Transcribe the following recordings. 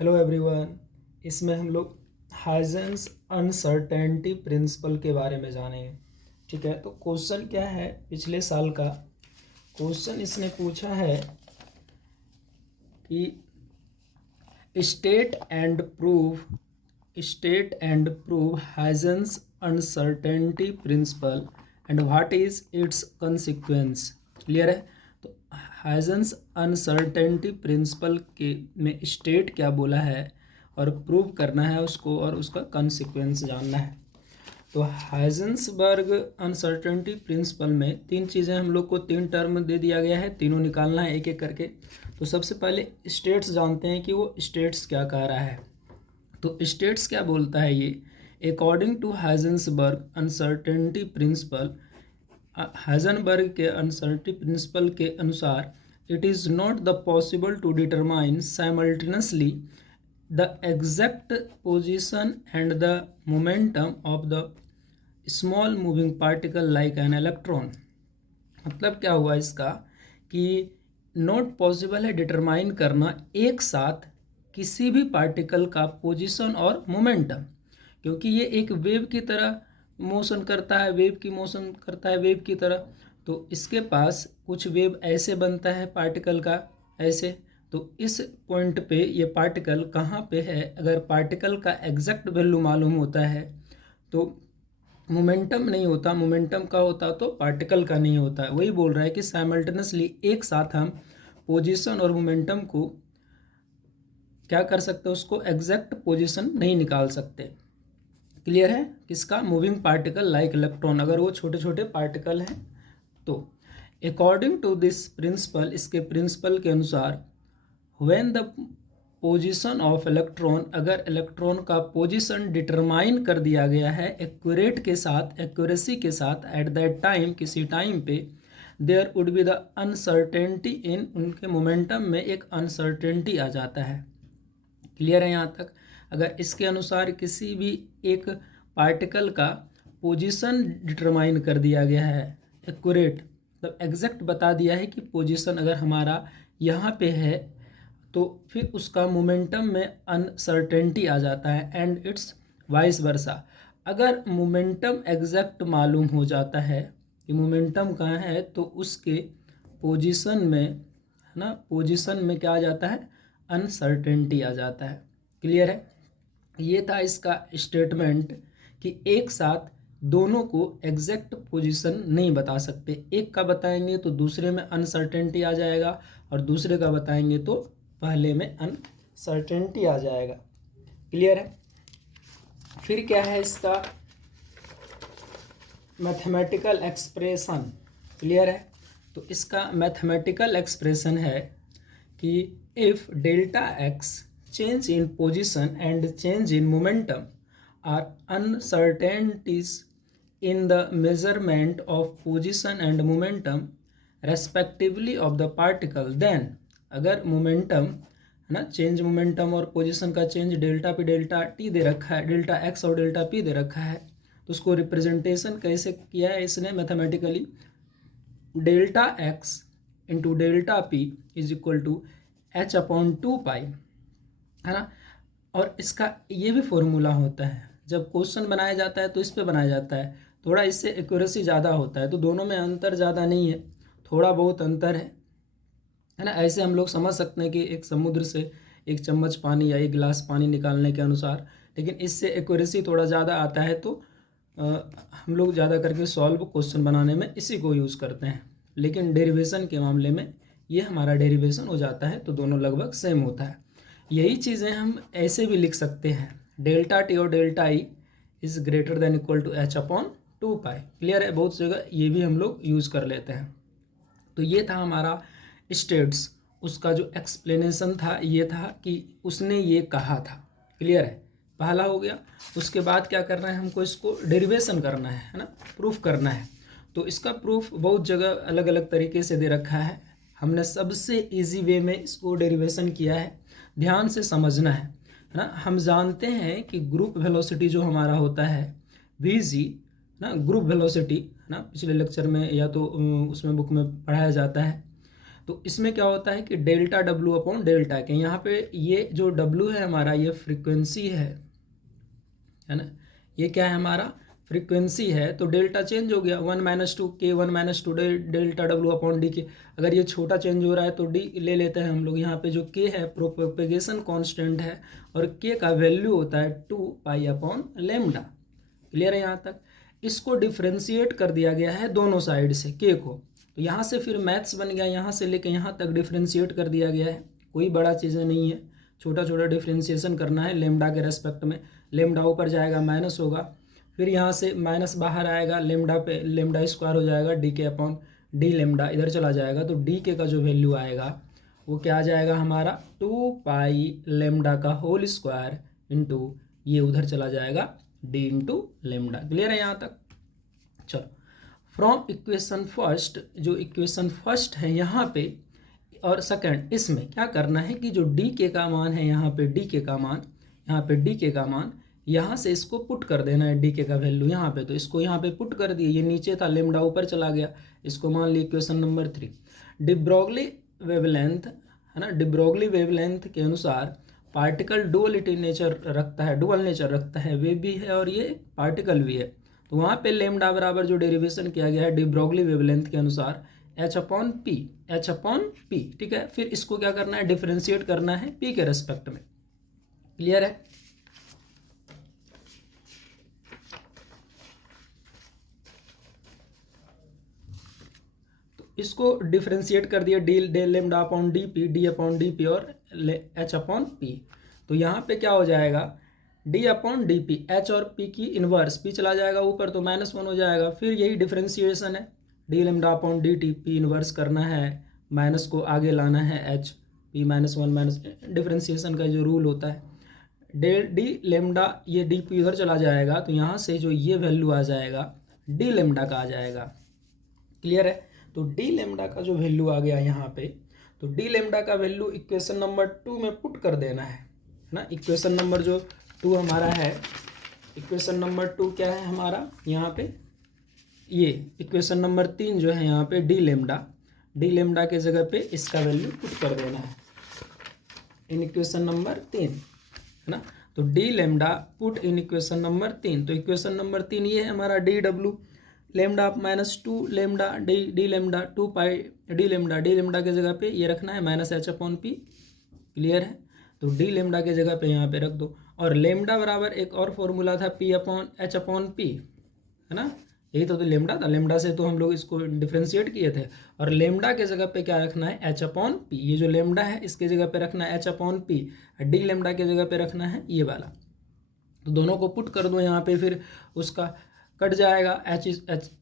Hello everyone. इसमें हम लोग हाइजेंस अनसर्टेनिटी प्रिंसिपल के बारे में जानेंगे। ठीक है, तो क्वेश्चन क्या है, पिछले साल का क्वेश्चन इसने पूछा है कि state and prove Huygens uncertainty principle and what is it's consequence. Clear है। तो हाइजेंस अनसर्टेनिटी प्रिंसिपल के में स्टेट क्या बोला है और प्रूव करना है उसको और उसका कंसिक्वेंस जानना है। तो हाइजेंसबर्ग अनसर्टेनिटी प्रिंसिपल में तीन चीज़ें हम लोग को, तीन टर्म दे दिया गया है, तीनों निकालना है एक एक करके। तो सबसे पहले स्टेट्स जानते हैं कि वो स्टेट्स क्या कह रहा है। तो स्टेट्स क्या बोलता है ये, according to Heisenberg uncertainty principle, Heisenberg के अनसर्टेनिटी प्रिंसिपल के अनुसार it is not the possible to determine simultaneously the exact position and the momentum of the small moving particle like an electron. मतलब क्या हुआ इसका कि नॉट पॉसिबल है determine करना एक साथ किसी भी पार्टिकल का पोजीशन और मोमेंटम, क्योंकि ये एक वेव की तरह मोशन करता है, वेव की तरह। तो इसके पास कुछ वेव ऐसे बनता है पार्टिकल का, ऐसे। तो इस पॉइंट पे ये पार्टिकल कहाँ पे है, अगर पार्टिकल का एग्जैक्ट वैल्यू मालूम होता है तो मोमेंटम नहीं होता, मोमेंटम का होता तो पार्टिकल का नहीं होता है। वही बोल रहा है कि साइमल्टेनियसली एक साथ हम पोजीशन और मोमेंटम को क्या कर सकते, उसको एग्जैक्ट पोजीशन नहीं निकाल सकते। क्लियर है। किसका, मूविंग पार्टिकल लाइक इलेक्ट्रॉन, अगर वो छोटे छोटे पार्टिकल हैं तो। अकॉर्डिंग टू दिस प्रिंसिपल, इसके प्रिंसिपल के अनुसार, when the position of electron, अगर इलेक्ट्रॉन का पोजीशन डिटरमाइन कर दिया गया है एक्यूरेट के साथ, एक्यूरेसी के साथ, एट दैट टाइम, किसी टाइम पे, there would be the uncertainty in, उनके मोमेंटम में एक अनसर्टेनिटी आ जाता है। क्लियर है यहाँ तक। अगर इसके अनुसार किसी भी एक पार्टिकल का पोजीशन डिटरमाइन कर दिया गया है एक्यूरेट, मतलब एग्जैक्ट बता दिया है कि पोजीशन अगर हमारा यहाँ पे है, तो फिर उसका मोमेंटम में अनसर्टेनिटी आ जाता है, एंड इट्स वाइस वर्सा। अगर मोमेंटम एग्जैक्ट मालूम हो जाता है कि मोमेंटम कहाँ है, तो उसके पोजीशन में, है ना, पोजीशन में क्या आ जाता है, अनसर्टेनिटी आ जाता है। क्लियर है। ये था इसका स्टेटमेंट कि एक साथ दोनों को एग्जैक्ट पोजीशन नहीं बता सकते, एक का बताएंगे तो दूसरे में अनसर्टेनिटी आ जाएगा, और दूसरे का बताएंगे तो पहले में अनसर्टेनिटी आ जाएगा। क्लियर है। फिर क्या है इसका मैथमेटिकल एक्सप्रेशन। क्लियर है। तो इसका मैथमेटिकल एक्सप्रेशन है कि if delta x change in position and change in momentum are uncertainties in the measurement of position and momentum respectively of the particle, then अगर मोमेंटम, है ना, चेंज मोमेंटम और position का चेंज डेल्टा पे delta T दे रखा है, delta X और डेल्टा पी दे रखा है, तो उसको रिप्रेजेंटेशन कैसे किया है इसने mathematically, delta X into delta P is equal to h upon 2 pi, है ना। और इसका ये भी फॉर्मूला होता है, जब क्वेश्चन बनाया जाता है तो इस पे बनाया जाता है, थोड़ा इससे एक्यूरेसी ज़्यादा होता है, तो दोनों में अंतर ज़्यादा नहीं है, थोड़ा बहुत अंतर है ना। ऐसे हम लोग समझ सकते हैं कि एक समुद्र से एक चम्मच पानी या एक गिलास पानी निकालने के अनुसार, लेकिन इससे एक्यूरेसी थोड़ा ज़्यादा आता है, तो हम लोग ज़्यादा करके सॉल्व क्वेश्चन बनाने में इसी को यूज़ करते हैं। लेकिन डेरिवेशन के मामले में ये हमारा डेरिवेशन हो जाता है, तो दोनों लगभग सेम होता है। यही चीज़ें हम ऐसे भी लिख सकते हैं, डेल्टा टी और delta E is greater than equal to h upon 2 pi. Clear है। बहुत जगह ये भी हम लोग यूज़ कर लेते हैं। तो ये था हमारा स्टेट्स, उसका जो एक्सप्लेनेशन था ये था कि उसने ये कहा था। क्लियर है। पहला हो गया। उसके बाद क्या करना है, हमको इसको डेरिवेशन करना है ना, प्रूफ करना है। तो इसका प्रूफ बहुत जगह अलग अलग तरीके से दे रखा है, हमने सबसे इजी वे में इसको डेरिवेशन किया है। ध्यान से समझना है ना। हम जानते हैं कि ग्रुप वेलोसिटी जो हमारा होता है vg ना, ग्रुप वेलोसिटी, है ना, पिछले लेक्चर में या तो उसमें बुक में पढ़ाया जाता है। तो इसमें क्या होता है कि डेल्टा डब्ल्यू अपॉन डेल्टा के, यहाँ पे ये जो डब्ल्यू है हमारा ये फ्रीक्वेंसी है ना, ये क्या है हमारा फ्रीक्वेंसी है, तो डेल्टा चेंज हो गया 1 - 2 के 1 - 2 डेल्टा डब्ल्यू अपॉन डी के। अगर ये छोटा चेंज हो रहा है तो डी ले लेते हैं हम लोग। यहाँ पे जो के है प्रोपेगेशन कांस्टेंट है और के का वैल्यू होता है 2 पाई अपॉन लेमडा। क्लियर है यहाँ तक? इसको डिफ्रेंशिएट कर दिया गया है दोनों साइड से के को, तो यहाँ से फिर मैथ्स बन गया, यहाँ से लेके यहाँ तक डिफ्रेंशिएट कर दिया गया है। कोई बड़ा चीज़ें नहीं है, छोटा छोटा डिफ्रेंशिएशन करना है लेमडा के रेस्पेक्ट में। लेमडा ऊपर जाएगा माइनस होगा, फिर यहाँ से माइनस बाहर आएगा, लेमडा पे लेमडा स्क्वायर हो जाएगा डी के अपॉन डी लेमडा इधर चला जाएगा, तो डी के का जो वैल्यू आएगा वो क्या आ जाएगा हमारा 2 पाई लेमडा का होल स्क्वायर इंटू ये उधर चला जाएगा डी इंटू लेमडा। क्लियर है यहाँ तक? चलो, फ्रॉम इक्वेशन फर्स्ट, जो इक्वेशन फर्स्ट है यहाँ पे और सेकंड, इसमें क्या करना है कि जो डी के का मान है यहाँ पे डी के का मान, यहाँ पे डी के का मान, यहाँ से इसको पुट कर देना है डी के का वैल्यू यहाँ पे, तो इसको यहाँ पे पुट कर दिए। ये नीचे था, लेमडा ऊपर चला गया, इसको मान ली equation number 3। De Broglie wavelength है ना, डी ब्रोगली वेवलेंथ के अनुसार पार्टिकल डुअलिटी नेचर रखता है, डुअल नेचर रखता है, वेव भी है और ये पार्टिकल भी है। तो वहाँ पे लेमडा बराबर जो डेरिवेशन किया गया है डी ब्रोगली वेवलेंथ के अनुसार h अपॉन पी, ठीक है। फिर इसको क्या करना है, डिफरेंशिएट करना है p के रेस्पेक्ट में। क्लियर है? तो इसको डिफरेंशिएट कर दिया D del lambda upon D P और h अपॉन पी। तो यहाँ पे क्या हो जाएगा, D upon D P, h और पी की इन्वर्स, पी चला जाएगा ऊपर तो -1 हो जाएगा। फिर यही डिफरेंशिएशन है, D lambda upon D T, P inverse करना है, माइनस को आगे लाना है, एच पी -1 माइनस, डिफरेंशिएशन का जो रूल होता है, डी लेमडा ये डी पी उधर चला जाएगा, तो यहाँ से जो ये वैल्यू आ जाएगा डी लेमडा का आ जाएगा। क्लियर है? तो डी लेमडा का जो वैल्यू आ गया यहाँ पे, तो डी लेमडा का वैल्यू इक्वेशन नंबर 2 में पुट कर देना है ना। इक्वेशन नंबर जो 2 हमारा है, इक्वेशन नंबर 2 क्या है हमारा यहाँ पे, ये इक्वेशन नंबर 3 जो है यहाँ पे डी लेमडा के जगह पे इसका वैल्यू पुट कर देना है इन इक्वेशन नंबर 3 है ना। तो D lambda put in equation number 3, तो इक्वेशन नंबर 3 ये है हमारा D W lambda -2 lambda D lambda 2 pi D lambda के जगह पे ये रखना है -h अपॉन पी। क्लियर है? तो डी लेमडा के जगह पे यहाँ पे रख दो, और लेमडा बराबर एक और फॉर्मूला था P upon H upon P, है ना। यही तो लेमडा था, लेमडा से तो हम लोग इसको डिफ्रेंशिएट किए थे। और लेमडा के जगह पे क्या रखना है, एच अपॉन पी। ये जो लेमडा है इसके जगह पे रखना है H upon P, D lambda के जगह पे रखना है ये वाला। तो दोनों को पुट कर दो यहाँ पे, फिर उसका कट जाएगा, एच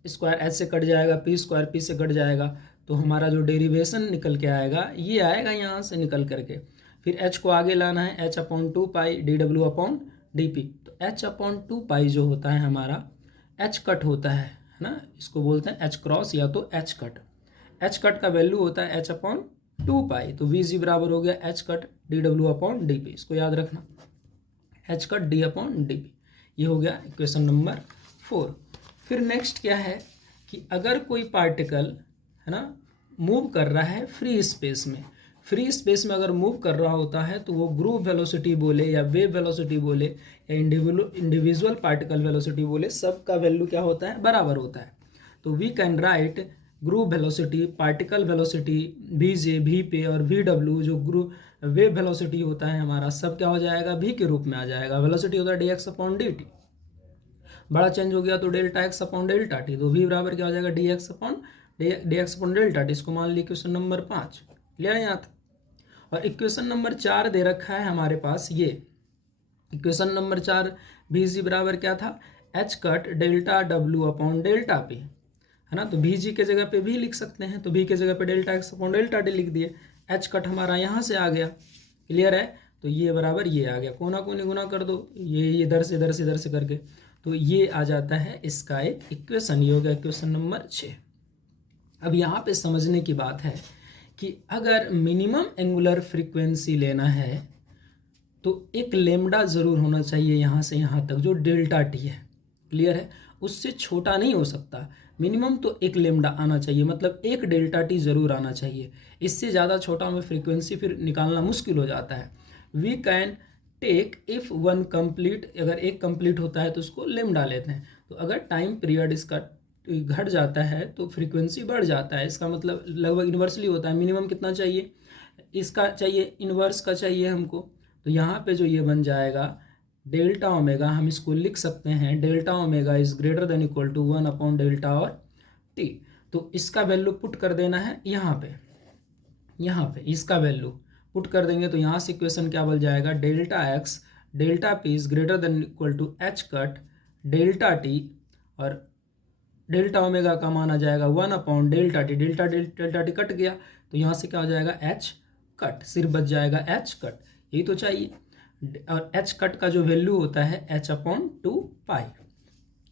स्क्वायर एच से कट जाएगा, पी स्क्वायर पी से कट जाएगा, तो हमारा जो डेरिवेशन निकल के आएगा ये आएगा यहाँ से निकल करके। फिर एच को आगे लाना है, H upon 2 pi D W upon D P. तो एच अपॉन 2 पाई जो होता है हमारा एच कट होता है ना, इसको बोलते हैं एच क्रॉस या तो एच कट। एच कट का वैल्यू होता है एच अपॉन 2 पाई, तो वी जी बराबर हो गया H cut D W upon D P. इसको याद रखना, H cut D upon D P. ये हो गया इक्वेशन नंबर 4। फिर नेक्स्ट क्या है कि अगर कोई पार्टिकल है ना मूव कर रहा है फ्री स्पेस में अगर मूव कर रहा होता है तो वो ग्रुप वेलोसिटी बोले या वेव वेलोसिटी बोले या इंडिविजुअल पार्टिकल वेलोसिटी बोले, सबका वैल्यू क्या होता है, बराबर होता है। तो we can write group velocity, particle velocity, V J, V पे और वी डब्ल्यू, जो ग्रुप वेव वेलोसिटी होता है हमारा, सब क्या हो जाएगा, वी के रूप में आ जाएगा। वेलोसिटी होता है D x upon D T, बड़ा चेंज हो गया तो delta x upon delta T, तो वी बराबर क्या हो जाएगा, D x upon delta T. इसको मान ली इक्वेशन नंबर 5। क्लियर है यहाँ तक? और इक्वेशन नंबर 4 दे रखा है हमारे पास, ये इक्वेशन नंबर 4 भी जी बराबर क्या था, H cut delta W upon delta P, है ना। तो भी जी के जगह पे भी लिख सकते हैं, तो भी के जगह पे delta x upon delta T लिख दिए, एच कट हमारा यहाँ से आ गया। क्लियर है? तो ये बराबर ये आ गया, कोना कोनी गुना कर दो, ये इधर से इधर से इधर से करके, तो ये आ जाता है इसका एक इक्वेशन। ये हो गया इक्वेशन नंबर 6। अब यहाँ पे समझने की बात है कि अगर मिनिमम एंगुलर फ्रीक्वेंसी लेना है तो एक लेमडा ज़रूर होना चाहिए यहाँ से यहाँ तक, जो डेल्टा टी है। क्लियर है? उससे छोटा नहीं हो सकता। मिनिमम तो एक लेमडा आना चाहिए, मतलब एक डेल्टा टी जरूर आना चाहिए। इससे ज़्यादा छोटा में फ्रीक्वेंसी फिर निकालना मुश्किल हो जाता है। We can take if one complete, अगर एक कंप्लीट होता है तो उसको लेमडा लेते हैं। तो अगर टाइम पीरियड इसका घट जाता है तो फ्रीक्वेंसी बढ़ जाता है, इसका मतलब लगभग इन्वर्सली होता है। मिनिमम कितना चाहिए, इसका चाहिए इन्वर्स का चाहिए हमको। तो यहाँ पे जो ये बन जाएगा डेल्टा ओमेगा, हम इसको लिख सकते हैं delta omega is greater than equal to 1/डेल्टा और टी। तो इसका वैल्यू पुट कर देना है यहाँ पे इसका वैल्यू पुट कर देंगे तो यहाँ से इक्वेशन क्या बन जाएगा, delta X delta P is greater than equal to h cut delta T, और डेल्टा ओमेगा का मान आ जाएगा 1/डेल्टा टी। डेल्टा टी कट गया तो यहाँ से क्या हो जाएगा, एच कट, सिर्फ बच जाएगा एच कट, यही तो चाहिए। और एच कट का जो वैल्यू होता है h/2 पाई,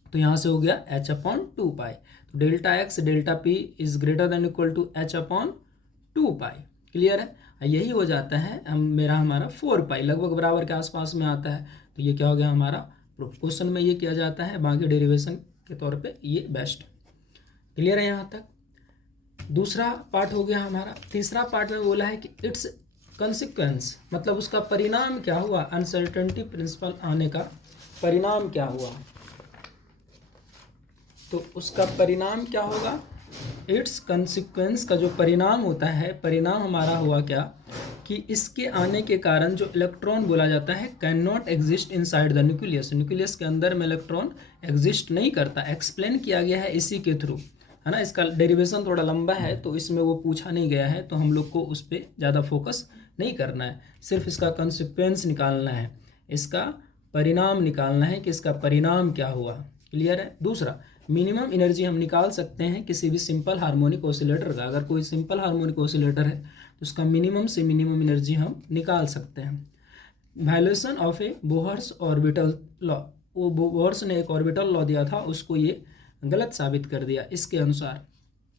तो यहाँ से हो गया h/2 पाई। तो delta X delta P is greater than equal to h/2 pi. Clear है, यही हो जाता है हमारा 4 पाई, लगभग बराबर के आसपास में आता है। तो ये क्या हो गया हमारा प्रूफ। क्वेश्चन में ये किया जाता है, बाकी डेरिवेशन के तौर पे ये बेस्ट। क्लियर है यहाँ तक। दूसरा पार्ट हो गया हमारा। तीसरा पार्ट में बोला है कि इट्स कंसिक्वेंस, मतलब उसका परिणाम क्या हुआ, अनसर्टेनिटी प्रिंसिपल आने का परिणाम क्या हुआ। तो उसका परिणाम क्या होगा, इट्स कंसिक्वेंस का जो परिणाम होता है, परिणाम हमारा हुआ क्या कि इसके आने के कारण जो इलेक्ट्रॉन बोला जाता है can not exist inside the nucleus, nucleus के अंदर में इलेक्ट्रॉन एग्जिस्ट नहीं करता। एक्सप्लेन किया गया है इसी के थ्रू, है ना। इसका डेरिवेशन थोड़ा लंबा है तो इसमें वो पूछा नहीं गया है, तो हम लोग को उस पर ज़्यादा फोकस नहीं करना है, सिर्फ इसका कंसिक्वेंस निकालना है, इसका परिणाम निकालना है कि इसका परिणाम क्या हुआ। क्लियर है। दूसरा, मिनिमम एनर्जी हम निकाल सकते हैं किसी भी सिंपल हार्मोनिक ऑसिलेटर का। अगर कोई सिंपल हार्मोनिक ऑसिलेटर है तो उसका मिनिमम से मिनिमम एनर्जी हम निकाल सकते हैं। Valuation of A Bohr's orbital law, वो बोहर्स ने एक ऑर्बिटल लॉ दिया था, उसको ये गलत साबित कर दिया इसके अनुसार।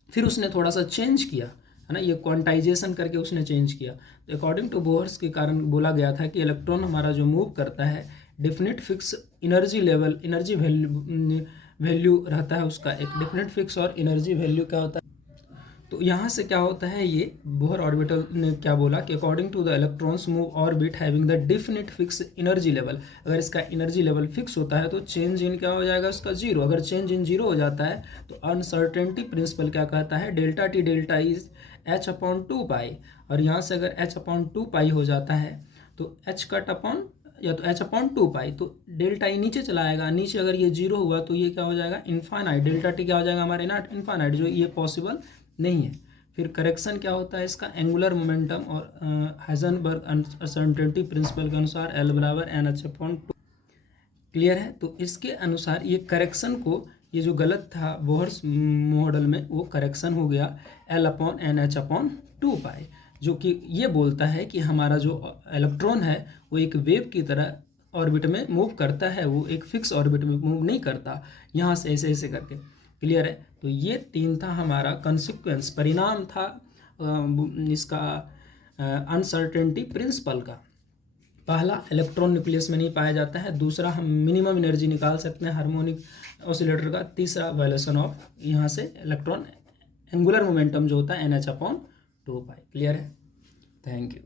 फिर उसने थोड़ा सा चेंज किया, है ना, ये क्वांटाइजेशन करके उसने चेंज किया। तो अकॉर्डिंग टू बोहर्स के कारण बोला गया था कि इलेक्ट्रॉन हमारा जो मूव करता है definite fix energy level, energy value रहता है उसका, एक डेफिनेट फिक्स और एनर्जी वैल्यू क्या होता है। तो यहाँ से क्या होता है, ये बोहर ऑर्बिटल ने क्या बोला कि according to the electrons move orbit having the definite fix energy level, अगर इसका एनर्जी लेवल फिक्स होता है तो चेंज इन क्या हो जाएगा उसका जीरो। अगर चेंज इन जीरो हो जाता है तो अनसर्टेनिटी प्रिंसिपल क्या कहता है, delta T delta is h/2 पाई, और यहाँ से अगर h/2 पाई हो जाता है तो h कट अपॉन या तो h/2 पाई, तो डेल्टा ई नीचे चला आएगा, नीचे अगर ये जीरो हुआ तो ये क्या हो जाएगा इनफाइनाइट, डेल्टा टी क्या हो जाएगा हमारे नॉट इनफाइनाइट, जो ये पॉसिबल नहीं है। फिर करेक्शन क्या होता है इसका, एंगुलर मोमेंटम और हाइजेनबर्ग अनसर्टेनिटी प्रिंसिपल के अनुसार L बराबर NH/2। क्लियर है। तो इसके अनुसार ये करेक्शन को, ये जो गलत था बोहर्स मॉडल में, वो करेक्शन हो गया L/NH/2 पाई, जो कि ये बोलता है कि हमारा जो इलेक्ट्रॉन है वो एक वेव की तरह ऑर्बिट में मूव करता है, वो एक फिक्स ऑर्बिट में मूव नहीं करता, यहाँ से ऐसे ऐसे करके। क्लियर है। तो ये तीन था हमारा कंसिक्वेंस, परिणाम था इसका अनसर्टेनिटी प्रिंसिपल का। पहला, इलेक्ट्रॉन न्यूक्लियस में नहीं पाया जाता है। दूसरा, हम मिनिमम एनर्जी निकाल सकते हैं हार्मोनिक ऑसिलेटर का। तीसरा, वैल्यूएशन ऑफ यहाँ से इलेक्ट्रॉन एंगुलर मोमेंटम जो होता है NH/2 पाई। क्लियर है। Thank you.